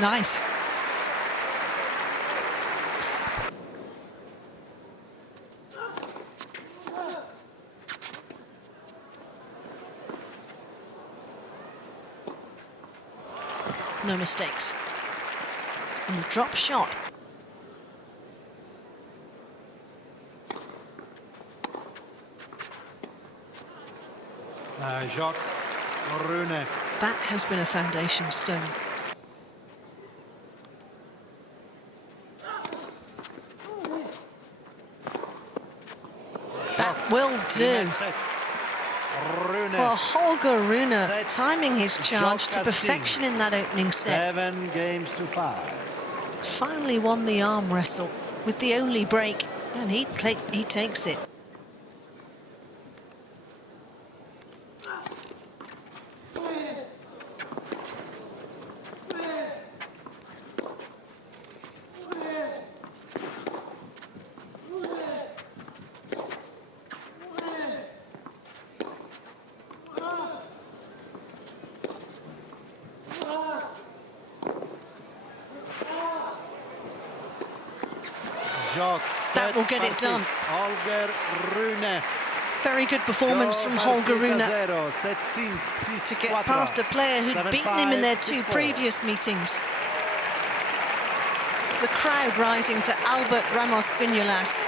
Nice. No mistakes. And the drop shot. Rune. That has been a foundation stone. That will do. Well, Holger Rune timing his charge to perfection in that opening set. 7 games to 5. Finally won the arm wrestle with the only break, and he takes it. That will get it done. Holger Rune. Very good performance from Holger Rune to get past a player who'd beaten him in their 2 previous meetings. The crowd rising to Albert Ramos Viñolas.